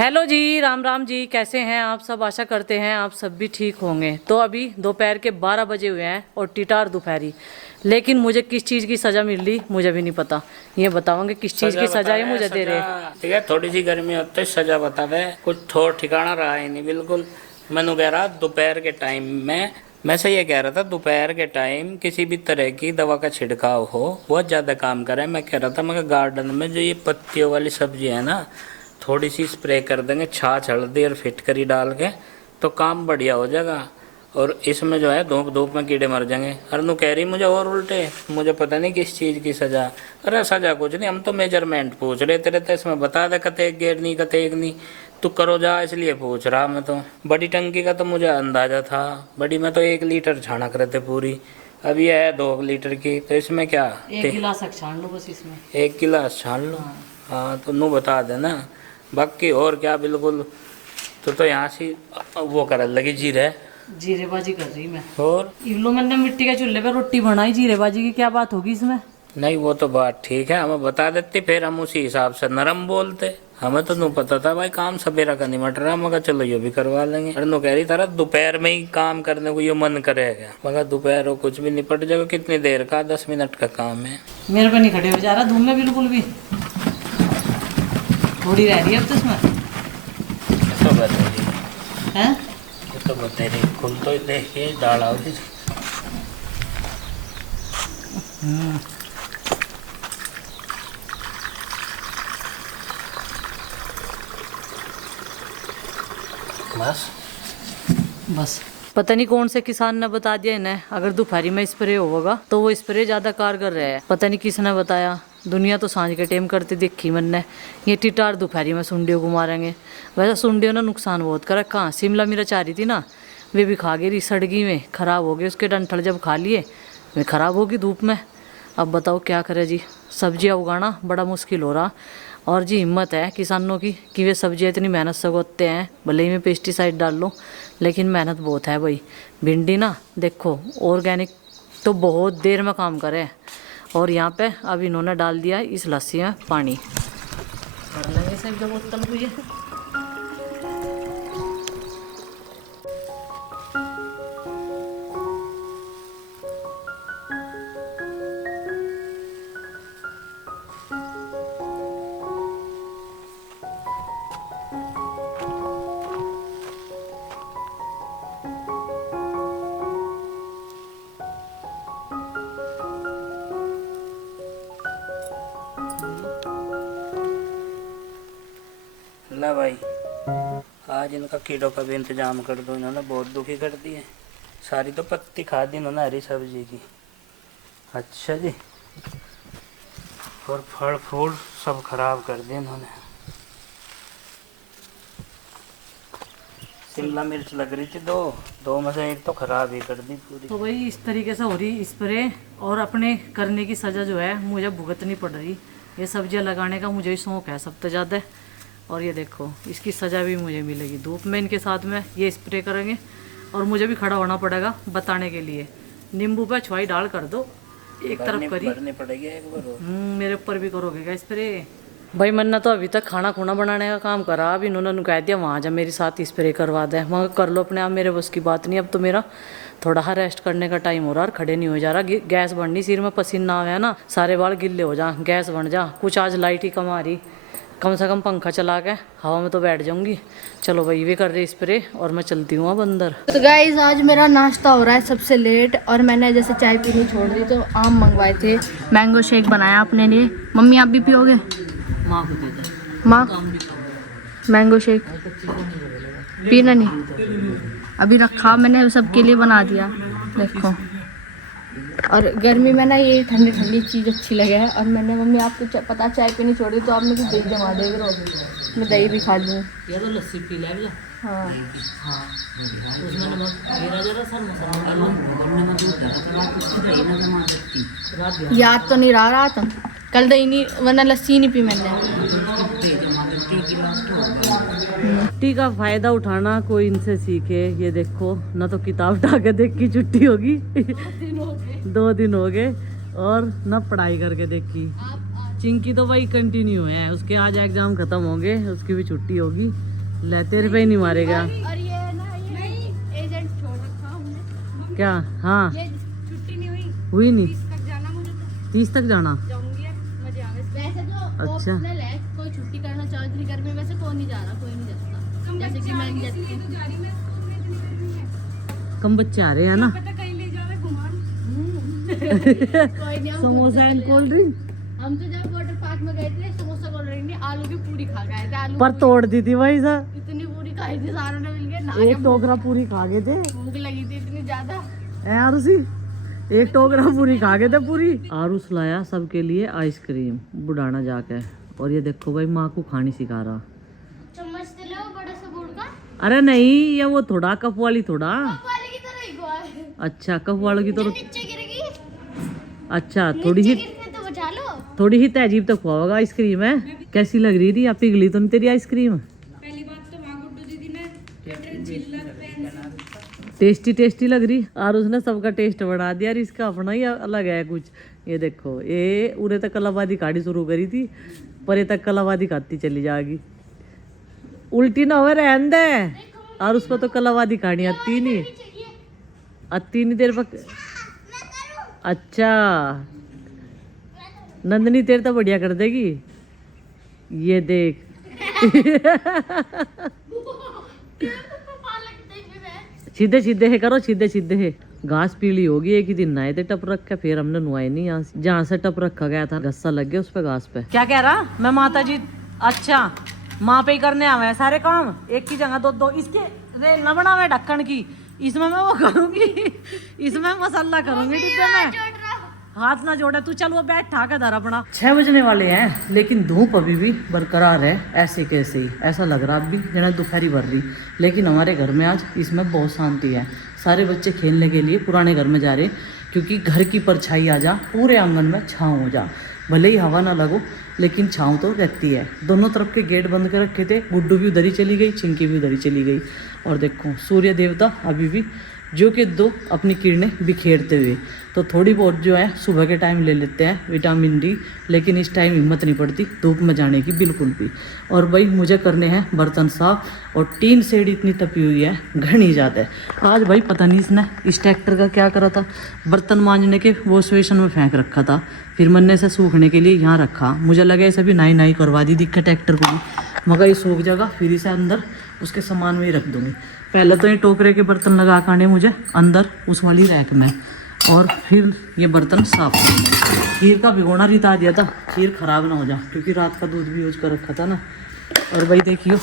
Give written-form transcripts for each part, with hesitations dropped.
Hello जी, राम राम जी। कैसे हैं आप सब? आशा करते हैं आप सब भी ठीक होंगे। तो अभी दोपहर के 12 बजे हुए हैं और टिटार दोपहरी। लेकिन मुझे किस चीज़ की सज़ा मिल रही मुझे भी नहीं पता। ये बताओगे किस चीज़ की सज़ा है मुझे दे रहे? ठीक है, थोड़ी सी गर्मी होती है, सजा बता दे। कुछ थोड़ा ठिकाना रहा ही नहीं बिल्कुल। मैंने कह रहा दोपहर के टाइम में, मैं से ये कह रहा था दोपहर के टाइम किसी भी तरह की दवा का छिड़काव हो बहुत ज़्यादा काम करे। मैं कह रहा था मगर गार्डन में जो ये पत्तियों वाली सब्जी है ना, थोड़ी सी स्प्रे कर देंगे, छाछ हल्दी और फिटकरी डाल के, तो काम बढ़िया हो जाएगा। और इसमें जो है धूप धूप में कीड़े मर जाएंगे। अरे नू कह रही मुझे और उल्टे, मुझे पता नहीं किस चीज़ की सजा। अरे सजा कुछ नहीं, हम तो मेजरमेंट पूछ रहे तेरे, तो इसमें बता दे कते एक गेर नहीं कते एक नहीं। तू करो जा इसलिए पूछ रहा। मैं तो बड़ी टंकी का तो मुझे अंदाजा था, बड़ी में तो 1 लीटर छानक रहे थे पूरी। अब ये है 2 लीटर की, तो इसमें क्या 1 गिलास छान लो बस इसमें। 1 गिलास छान लो। हाँ तो नू बता देना बाकी और क्या। बिल्कुल तो यहाँ से वो कर लगी जीरेबाजी कर रही मैं। और इवलो मैंने मिट्टी के चूल्हे पे रोटी बनाई, जीरेबाजी की क्या बात होगी इसमें? नहीं वो तो बात ठीक है, हमें बता देती फिर हम उसी हिसाब से नरम बोलते। हमें तो नू पता था भाई काम सवेरा का निमट रहा, मगर चलो ये भी करवा लेंगे। अरे नू कह रही तारा दोपहर में ही काम करने को ये मन करेगा, मगर दोपहर हो कुछ भी निपट जाएगा। कितनी देर का 10 मिनट का काम है। मेरे पे नहीं खड़े हो जा रहा धूम में बिल्कुल भी। थोड़ी रह रही है अब तो इसमें। तो बता हैं? तो बता रही खुल तो देखिए दाल आओगी। बस बस पता नहीं कौन से किसान ने बता दिया इन्हें अगर दोपहरी में स्प्रे होगा तो वो स्प्रे ज्यादा कारगर है। पता नहीं किसने बताया। दुनिया तो सांझ के टाइम करती देखी मैंने। ये टिटार दोपहरी में सुंडियों को मारेंगे। वैसे सुंडियों ने नुकसान बहुत करा। कहाँ शिमला मिर्च आ रही थी ना, वे भी खा गई, सड़गी में खराब हो गई। उसके डंठल जब खा लिए वे खराब होगी धूप में। अब बताओ क्या करे जी। सब्जियां उगाना बड़ा मुश्किल हो रहा। और जी हिम्मत है किसानों की कि वे सब्जियां इतनी मेहनत से उगाते हैं। भले ही मैं पेस्टिसाइड डाल लूँ लेकिन मेहनत बहुत है भाई। भिंडी ना देखो ऑर्गेनिक तो बहुत देर में काम करे। और यहाँ पे अब इन्होंने डाल दिया इस लस्सी में पानी। कर लेंगे सब जब बोतल को ये। ला भाई आज इनका कीड़ों का भी इंतजाम कर दो। इन्होंने बहुत दुखी कर दी है। सारी तो पत्ती खा दी इन्होंने हरी सब्जी की। अच्छा जी, और फल फूल सब खराब कर दिए इन्होंने। शिमला मिर्च लग रही थी दो में से एक तो खराब ही कर दी पूरी। तो भाई इस तरीके से हो रही स्प्रे और अपने करने की सज़ा जो है मुझे भुगतनी पड़ रही। ये सब्जियां लगाने का मुझे शौक है सबसे ज़्यादा। और ये देखो इसकी सज़ा भी मुझे मिलेगी धूप में। इनके साथ में ये स्प्रे करेंगे और मुझे भी खड़ा होना पड़ेगा बताने के लिए। नींबू पे छुआई डाल कर दो, एक तरफ करी पड़ेगी एक बार। मेरे ऊपर भी करोगे क्या स्प्रे? भाई मन्ना तो अभी तक खाना खुना बनाने का काम करा। अब इन्होंने कह दिया वहाँ जा मेरे साथ स्प्रे करवा दे। मगर कर लो अपने आप, मेरे बस की बात नहीं। अब तो मेरा थोड़ा सा रेस्ट करने का टाइम हो रहा और खड़े नहीं हो जा रहा। गैस बढ़नी, सिर में पसीना आ गया ना, सारे बाल गिल्ले हो जा, गैस बन जा। कुछ आज लाइट ही कम आ रही, कम से कम पंखा चला के हवा में तो बैठ जाऊंगी। चलो भाई वे कर रहे स्प्रे और मैं चलती हूँ अब अंदर। तो गाइज आज मेरा नाश्ता हो रहा है सबसे लेट। और मैंने जैसे चाय पीनी छोड़ दी तो आम मंगवाए थे, मैंगो शेक बनाया अपने लिए। मम्मी आप भी पियोगे? माँ को दे दे। माँ मैंगो शेक पीना नहीं? अभी रखा मैंने, सबके लिए बना दिया। देखो और गर्मी में ना ये ठंडी ठंडी चीज़ अच्छी लगे है। और मैंने मम्मी आपको पता चाय पीनी छोड़ दी तो आपने कुछ दही जमा दे मैं दही भी खा लूँ। ये तो लस्सी पी ले भैया। हाँ हाँ उसमें नमक गिरा जरा सर मसाला डाल लो। नमक दही ना जमा सकती। याद तो नहीं रहा रात कल दही नहीं, वरना लस्सी नहीं पी मैंने। छुट्टी का फायदा उठाना कोई इनसे सीखे। ये देखो ना तो किताब उठा के देखी छुट्टी होगी 2 दिन हो गए और ना पढ़ाई करके देखी। चिंकी तो भाई कंटिन्यू है, उसके आज एग्जाम खत्म होंगे, उसकी भी छुट्टी होगी। ले तेरे पे ही नहीं मारेगा और ये ना ये एजेंट छोड़ रखा हमने। क्या? हाँ ये छुट्टी नहीं हुई हुई, नहीं, 30 तक जाना मुझे तो 30 तक जाना। जाऊंगी मजे आवे। वैसे तो अच्छा। ऑप्शनल है, कोई छुट्टी करना चाहे इतनी गर्मी में, वैसे कोई नहीं जा रहा, कोई नहीं जाता, जैसे कि मैं नहीं जाती। कम बच्चे आ रहे हैं ना। पता कहीं ले जावे घुमान। कोई नहीं, हम समोसा एंड कोल्ड ड्रिंक हम तो जब वाटर पार्क में गए थे, समोसा कोल्ड ड्रिंक नहीं, आलू की पूरी खा गए थे। आलू पर तोड़ दी थी भाई साहब, इतनी पूरी खाई थी, सारों ने मिलके ना एक टोकरा पूरी खा गए थे भूख लगी थी इतनी ज्यादा। यार उसी एक टोकरा पूरी खा गए थे पूरी। आरुष लाया सबके लिए आइसक्रीम बुढ़ाना जाके, और ये देखो भाई माँ को खानी सिखा रहा। चम्मच से लो बड़ा सा गुड़ का, अरे नहीं, ये वो थोड़ा कप वाली थोड़ा। वाले की तरह ही हुआ है। अच्छा कप वालों की तो नीचे गिरेगी, अच्छा थोड़ी ही गिरने तो बचा लो। थोड़ी ही तहजीब तो खुआओगा आइसक्रीम है। कैसी लग रही थी? या पिघली तो नहीं तेरी आइसक्रीम? पहली बात तो वहाँ गुड्डू दीदी ने टेस्टी टेस्टी लग रही। और उसने सबका टेस्ट बढ़ा दिया, और इसका अपना ही अलग है कुछ। ये देखो, ये उरे तक कलाबादी खाड़ी शुरू करी थी, पर ये तक कलाबादी खाती चली जाएगी। उल्टी ना हो रहन दे। और उसको तो कलाबादी खानी आती नहीं, आती नहीं देर पक। अच्छा नंदनी तेरे तो बढ़िया कर देगी, ये देख। सीधे सीधे है करो, सीधे सीधे है। घास पीली होगी, एक ही दिन नहाए थे टप रख के, फिर हमने नुआए नहीं। यहाँ से जहाँ से टप रखा गया था गस्सा लग गया उस पे, घास पे। क्या कह रहा? मैं माता जी, अच्छा माँ पे ही करने आवे हैं सारे काम, एक की जगह दो दो। इसके रेल न बनावे ढक्कन की, इसमें मैं वो करूंगी, इसमें मसाला करूंगी डिब्बे में। हाथ ना जोड़े तू, चल वो बैठ ठा के धर अपना। 6 बजने वाले हैं, लेकिन धूप अभी भी बरकरार है, ऐसे कैसे ही ऐसा लग रहा अभी जना दोपहरी भर रही। लेकिन हमारे घर में आज इसमें बहुत शांति है। सारे बच्चे खेलने के लिए पुराने घर में जा रहे, क्योंकि घर की परछाई आ जा, पूरे आंगन में छाँव हो जा, भले ही हवा ना लगो लेकिन छाँव तो रहती है। दोनों तरफ के गेट बंद कर रखे थे, गुड्डू भी उधर ही चली गई, चिंकी भी उधर ही चली गई। और देखो सूर्य देवता अभी भी जो कि दो अपनी किरणें बिखेरते हुए, तो थोड़ी बहुत जो है सुबह के टाइम ले लेते हैं विटामिन डी, लेकिन इस टाइम हिम्मत नहीं पड़ती धूप में जाने की बिल्कुल भी। और भाई मुझे करने हैं बर्तन साफ, और टीन शेड इतनी तपी हुई है घनी ज़्यादा है। आज भाई पता नहीं इसने इस ट्रैक्टर का क्या करा था, बर्तन मांजने के वॉश बेसिन में फेंक रखा था, फिर मैंने इसे सूखने के लिए यहाँ रखा। मुझे लगा इसे भी नाई नाई करवा दी दिक्कत ट्रैक्टर को भी, मगर ये सूख जाएगा, फिर इसे अंदर उसके सामान में ही रख दूँगी। पहले तो ये टोकरे के बर्तन लगा कर आने मुझे अंदर उस वाली रैक में, और फिर ये बर्तन साफ करने। खीर का भिगोना रिता दिया था, खीर खराब ना हो जाए, क्योंकि रात का दूध भी यूज कर रखा था ना। और भाई देखियो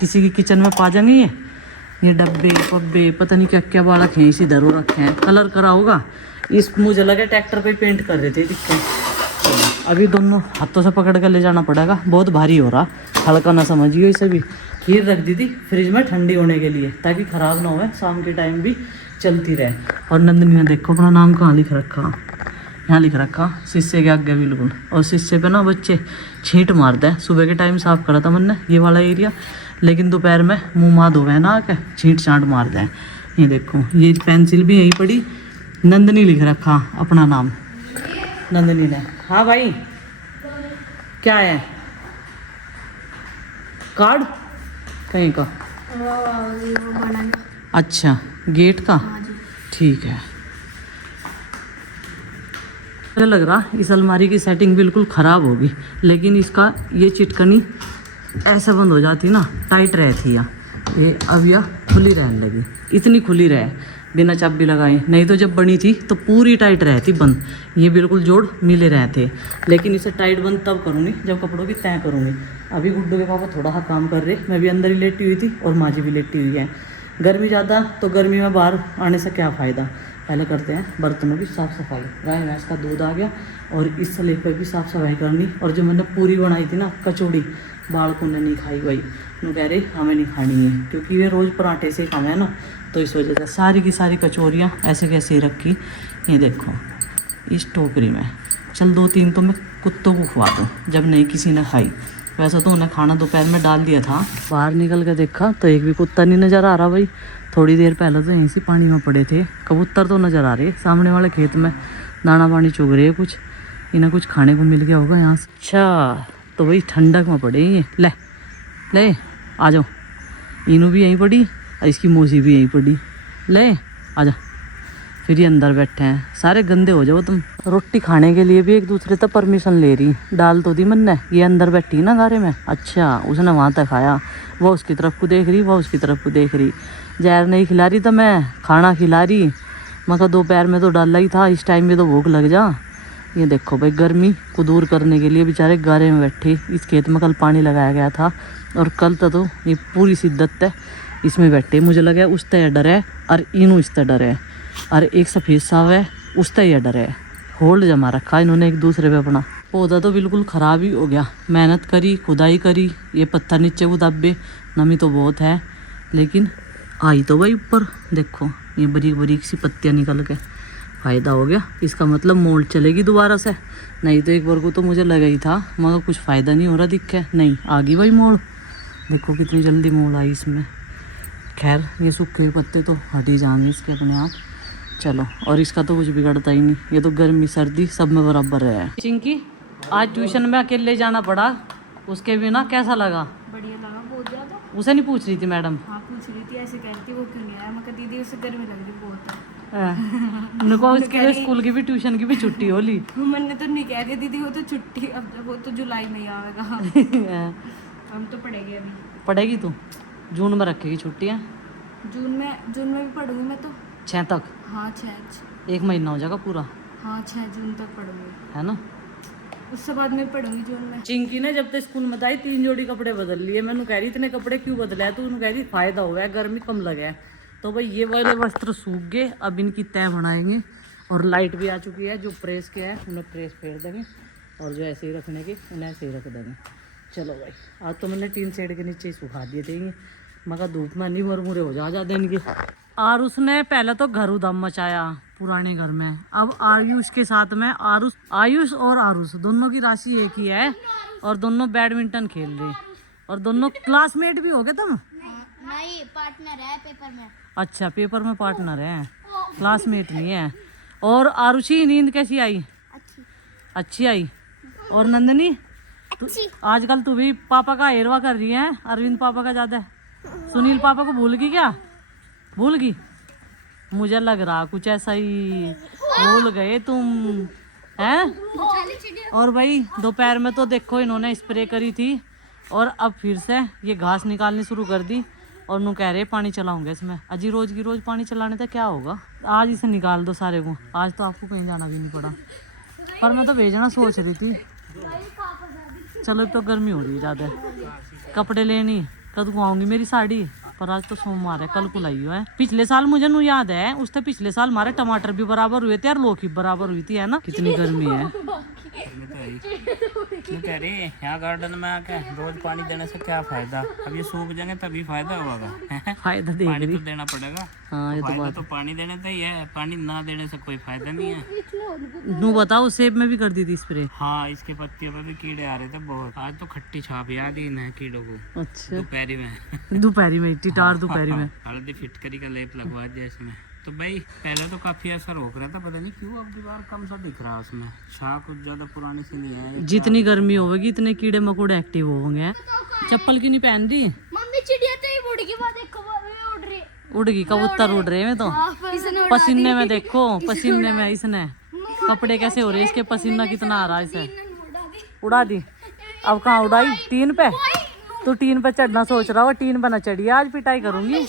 किसी की किचन में पा जाएंगे ये डब्बे पब्बे, पता नहीं क्या क्या बालक हैं, इसी धरो रखे हैं, कलर करा होगा। इस मुझे लगे ट्रैक्टर पे पेंट कर रहे थे दिक्कत। अभी दोनों हाथों से पकड़ कर ले जाना पड़ेगा, बहुत भारी हो रहा, हल्का ना समझियो इसे भी। खीर रख दी थी फ्रिज में ठंडी होने के लिए, ताकि ख़राब ना हो, शाम के टाइम भी चलती रहे। और नंदनी ने देखो अपना नाम कहाँ लिख रखा, यहाँ लिख रखा शीशे के आगे बिल्कुल। और शीशे पे ना बच्चे छींट मारते हैं। सुबह के टाइम साफ़ करा था मैंने ये वाला एरिया, लेकिन दोपहर में मुँह माँ धोवे ना आके छींट छाँट मारते हैं। ये देखो ये पेंसिल भी यहीं पड़ी, नंदनी लिख रखा अपना नाम नंदनी ने। हाँ भाई क्या है, कार्ड कहीं का? अच्छा गेट का, ठीक है। मुझे लग रहा इस अलमारी की सेटिंग बिल्कुल ख़राब होगी, लेकिन इसका ये चिटकनी ऐसे बंद हो जाती ना, टाइट रहती है ये, अब यह खुली रहने लगी, इतनी खुली रहे बिना चाबी लगाए। नहीं तो जब बनी थी तो पूरी टाइट रहती बंद, ये बिल्कुल जोड़ मिले रहे थे। लेकिन इसे टाइट बंद तब करूँगी जब कपड़ों की तय करूँगी। अभी गुड्डू के पापा थोड़ा सा काम कर रहे, मैं भी अंदर ही लेटी हुई थी और माँ जी भी लेटी हुई है। गर्मी ज़्यादा, तो गर्मी में बाहर आने से क्या फ़ायदा। पहले करते हैं बर्तनों की साफ़ सफाई। गाय भैंस का दूध आ गया, और इस सलेब पर भी साफ़ सफाई करनी। और जो मैंने पूरी बनाई थी ना कचौड़ी, बालकों ने नहीं खाई भाई, वो कह रहे हमें नहीं खानी है, क्योंकि वे रोज़ पराठे से खाना है ना, तो इस वजह से सारी की सारी कचौरियाँ ऐसे कैसे ही रखी। ये देखो इस टोकरी में, चल 2-3 तो मैं कुत्तों को खुआ दूँ जब नहीं किसी ने खाई। वैसे तो उन्हें खाना दोपहर में डाल दिया था। बाहर निकल के देखा तो एक भी कुत्ता नहीं नज़र आ रहा भाई। थोड़ी देर पहले तो यहीं से पानी में पड़े थे, कबूतर तो नज़र आ रहे सामने वाले खेत में, दाना पानी चुग रहे हैं कुछ। इन्हें कुछ खाने को मिल गया होगा यहाँ से। अच्छा तो भाई ठंडक में पड़े ये। ले ले आ जाओ, इनू भी यहीं पड़ी और इसकी मौसी भी यहीं पड़ी। ले आ जा, फिर ये अंदर बैठे हैं सारे गंदे हो जाओ तुम। रोटी खाने के लिए भी एक दूसरे तक परमिशन ले रही। डाल तो दी मन ने, ये अंदर बैठी ना गारे में। अच्छा उसने वहाँ तक खाया, वो उसकी तरफ को देख रही, वो उसकी तरफ को देख रही। जहर नहीं खिला रही तो मैं खाना खिला रही। मैं कहा दोपहर में तो डाला ही था, इस टाइम में तो भूख लग जा। ये देखो भाई गर्मी को दूर करने के लिए बेचारे गारे में बैठे। इस खेत में कल पानी लगाया गया था और कल तो ये पूरी शिद्दत है इसमें बैठे। मुझे लगा उस तरह डर है और इनू इस तरह डर है और एक सफ़ेद साव है उस तरह डर है। होल्ड जमा रखा इन्होंने एक दूसरे पे अपना। पौधा तो बिल्कुल ख़राब ही हो गया। मेहनत करी, खुदाई करी, ये पत्थर नीचे को दबे, नमी तो बहुत है लेकिन आई तो भाई ऊपर देखो ये बारीक बारीक सी पत्तियाँ निकल के। फ़ायदा हो गया इसका, मतलब मोड़ चलेगी दोबारा से। नहीं तो एक बार को तो मुझे लगा ही था मगर कुछ फ़ायदा नहीं हो रहा दिखे। नहीं आ गई भाई मोड़, देखो कितनी जल्दी मोड़ आई इसमें। खैर ये सूखे पत्ते तो हट ही जाएंगे इसके अपने आप। चलो और इसका तो कुछ बिगड़ता ही नहीं, ये तो गर्मी सर्दी सब में बराबर है। चिंकी आज ट्यूशन में अकेले जाना पड़ा, उसके बिना कैसा लगा? बढ़िया लगा बहुत ज़्यादा। उसे नहीं पूछ रही थी मैडम? हाँ पूछ रही थी, ऐसे कह रही थी वो क्यों नहीं आया। मैं कहा दीदी उसे गर्मी लग रही बहुत है। उनको उसके स्कूल की भी ट्यूशन की भी छुट्टी हो ली। मैंने तो नहीं कह दिया दीदी वो तो छुट्टी, अब वो तो जुलाई में ही आएगा। हम तो पढ़ेंगे अभी। पढ़ेगी तू? जून में रखेगी छुट्टियाँ? जून में भी पढ़ूंगी मैं तो। 6 तक? हाँ 6। 1 महीना हो जाएगा पूरा। हाँ 6 जून तक पढ़ूंगी है ना? उससे बाद में पढ़ूंगी जून में। चिंकी ने जब तक स्कूल में आई 3 जोड़ी कपड़े बदल लिए। मैंने कह रही इतने कपड़े क्यों बदले है? तो उन्होंने कह रही फायदा हो गया, गर्मी कम लगे है। तो भाई ये वाले वस्त्र सूख गए, अब इनकी तय बनाएंगे। और लाइट भी आ चुकी है, जो प्रेस के है उन्हें प्रेस फेर देंगे और जो ऐसे ही रखने के उन्हें ऐसे ही रख देंगे। चलो भाई आज तो मैंने टीन शेड के नीचे ही सुखा दिए थे, मगर धूप में नहीं मुरमुरे हो जा दिन के। और उसने पहले तो घर उधम मचाया पुराने घर में। अब आयुष के साथ में आयुष और आरुष दोनों की राशि एक ही है और दोनों बैडमिंटन खेल रहे और दोनों क्लासमेट भी हो गए तुम? नहीं पार्टनर है पेपर में। अच्छा पेपर में पार्टनर है, क्लासमेट नहीं है। और आरुषि नींद कैसी आई? अच्छी आई। और नंदनी आजकल तू भी पापा का हेरवा कर रही है, अरविंद पापा का ज्यादा। सुनील पापा को भूल गई क्या? भूल गई? मुझे लग रहा कुछ ऐसा ही भूल गए तुम हैं। और भाई दोपहर में तो देखो इन्होंने स्प्रे करी थी और अब फिर से ये घास निकालनी शुरू कर दी और नु कह रहे पानी चलाऊंगे इसमें। अजी रोज की रोज पानी चलाने से क्या होगा? आज इसे निकाल दो सारे को, आज तो आपको कहीं जाना भी नहीं पड़ा। पर मैं तो भेजना सोच रही थी। चलो तो गर्मी हो रही है ज़्यादा, कपड़े लेनी कद को आऊँगी मेरी साड़ी। पर आज तो सोमवार है, कल को लाई है। पिछले साल मुझे नु याद है, उससे पिछले साल हमारे टमाटर भी बराबर हुए थे और लौकी बराबर हुई थी, है ना? कितनी गर्मी है। कह रही यहाँ गार्डन में आके रोज पानी देने से क्या फायदा? अब ये सूख जाएंगे तभी फायदा होगा। फायदा देख पानी रही। तो देना पड़ेगा। हाँ ये तो फायदा बात तो पानी देने से ही है, पानी ना देने से कोई फायदा नहीं है। नू बताओ सेब में भी कर दी थी स्प्रे? हाँ इसके पत्तियों पे भी कीड़े आ रहे थे बहुत। आज तो खट्टी छाप याद ही इन्हें कीड़ों को। अच्छा दोपहरी में दोपहरी में टिटार दोपहरी में हल्दी फिटकरी का लेप लगवा दिया इसमें। तो भाई पहले तो काफी असर हो रहा था, पता नहीं क्यों अब दीवार कम सा दिख रहा है उसमें। छाप कुछ ज्यादा पुरानी सी नहीं है। जितनी गर्मी होगी इतने कीड़े मकोड़े एक्टिव होंगे। चप्पल क्यों नहीं पहन रही? मम्मी चिड़िया तो ही उड़ गई, वो देखो वो उड़ रही। उड़ गई, कबूतर उड़ रहे हैं। तो पसीने में देखो, पसीने में इसने कपड़े कैसे हो रहे हैं, इसके पसीना कितना आ रहा है इसे। उड़ा दी। अब कहाँ उड़ाई? टीन पे? तो टीन पे चढ़ना सोच रहा हो, टीन पे ना चढ़ी, आज पिटाई करूंगी।